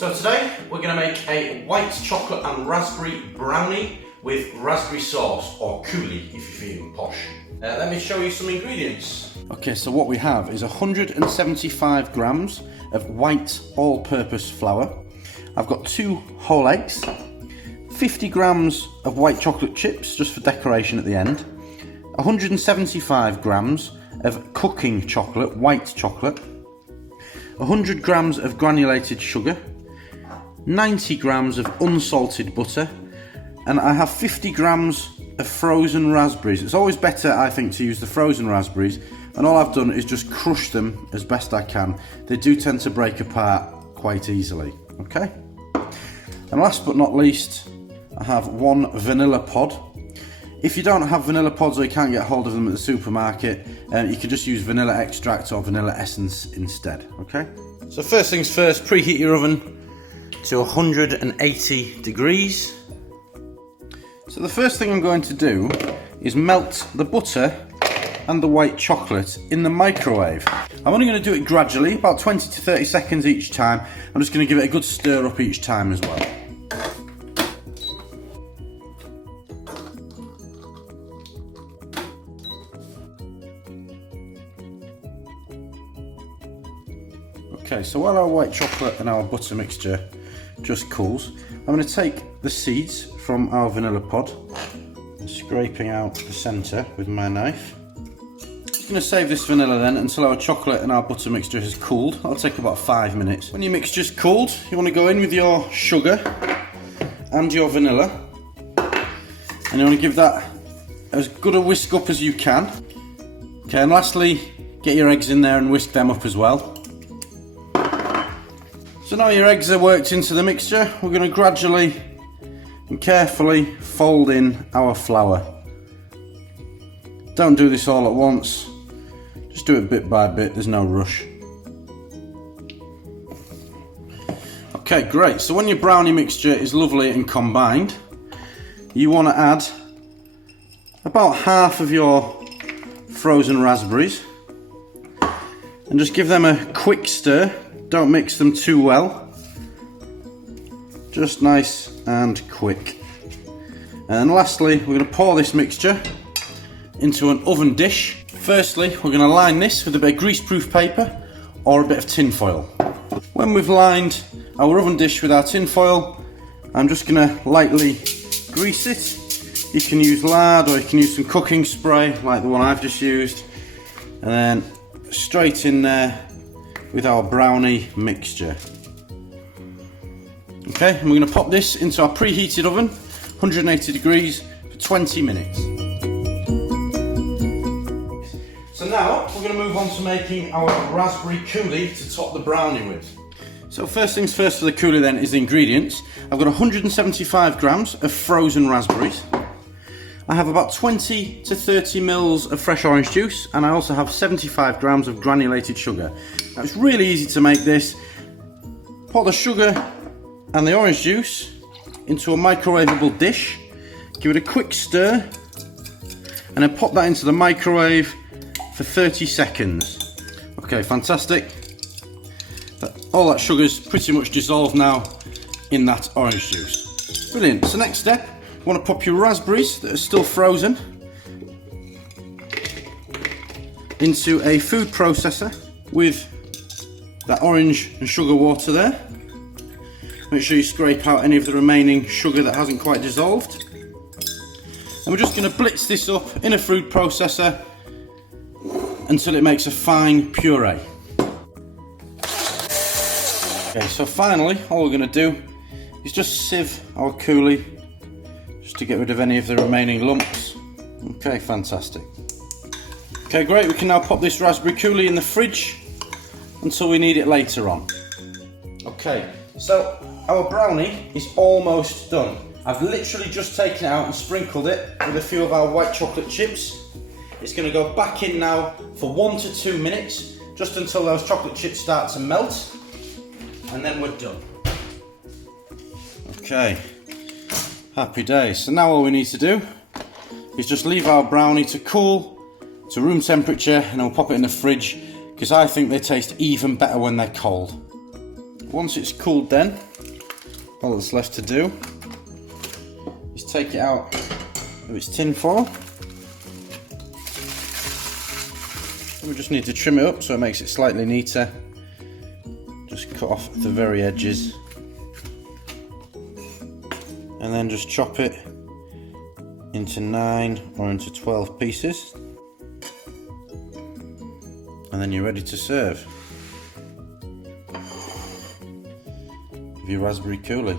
So today we're going to make a white chocolate and raspberry brownie with raspberry sauce, or coulis if you're feeling posh. Let me show you some ingredients. Okay, so what we have is 175 grams of white all-purpose flour. I've got 2 whole eggs, 50 grams of white chocolate chips just for decoration at the end, 175 grams of cooking chocolate, white chocolate, 100 grams of granulated sugar, 90 grams of unsalted butter, and I have 50 grams of frozen raspberries. It's always better, I think, to use the frozen raspberries, and all I've done is just crush them as best I can. They do tend to break apart quite easily, okay? And last but not least, I have 1 vanilla pod. If you don't have vanilla pods or you can't get hold of them at the supermarket, you can just use vanilla extract or vanilla essence instead, okay? So first things first, preheat your oven to 180 degrees. So the first thing I'm going to do is melt the butter and the white chocolate in the microwave. I'm only going to do it gradually, about 20 to 30 seconds each time. I'm just going to give it a good stir up each time as well. Okay, so while our white chocolate and our butter mixture just cools, I'm going to take the seeds from our vanilla pod, scraping out the centre with my knife. I'm going to save this vanilla then until our chocolate and our butter mixture has cooled. That'll take about 5 minutes. When your mixture's cooled, you want to go in with your sugar and your vanilla, and you want to give that as good a whisk up as you can. Okay, and lastly, get your eggs in there and whisk them up as well. So now your eggs are worked into the mixture, we're going to gradually and carefully fold in our flour. Don't do this all at once, just do it bit by bit, there's no rush. Okay, great, so when your brownie mixture is lovely and combined, you want to add about half of your frozen raspberries and just give them a quick stir. Don't mix them too well, just nice and quick. And lastly, we're going to pour this mixture into an oven dish. Firstly, we're going to line this with a bit of greaseproof paper or a bit of tin foil. When we've lined our oven dish with our tin foil, I'm just going to lightly grease it. You can use lard or you can use some cooking spray like the one I've just used, and then straight in there with our brownie mixture. Okay, and we're going to pop this into our preheated oven, 180 degrees for 20 minutes. So now we're going to move on to making our raspberry coulis to top the brownie with. So first things first for the coulis then is the ingredients. I've got 175 grams of frozen raspberries. I have about 20 to 30 mils of fresh orange juice, and I also have 75 grams of granulated sugar. Now it's really easy to make this. Pour the sugar and the orange juice into a microwavable dish, give it a quick stir, and then pop that into the microwave for 30 seconds. Okay, fantastic. All that sugar's pretty much dissolved now in that orange juice. Brilliant. So next step, you want to pop your raspberries that are still frozen into a food processor with that orange and sugar water there. Make sure you scrape out any of the remaining sugar that hasn't quite dissolved. And we're just going to blitz this up in a food processor until it makes a fine puree. Okay, so finally all we're going to do is just sieve our coulis just to get rid of any of the remaining lumps. Okay, fantastic. Okay, great, we can now pop this raspberry coulis in the fridge until we need it later on. Okay, so our brownie is almost done. I've literally just taken it out and sprinkled it with a few of our white chocolate chips. It's going to go back in now for 1 to 2 minutes, just until those chocolate chips start to melt, and then we're done. Okay, happy days. So now all we need to do is just leave our brownie to cool to room temperature, and we'll pop it in the fridge because I think they taste even better when they're cold. Once it's cooled then, All that's left to do is take it out of its tin foil. We just need to trim it up so it makes it slightly neater. Just cut off the very edges and then just chop it into 9 or into 12 pieces, and then you're ready to serve with your raspberry coulis.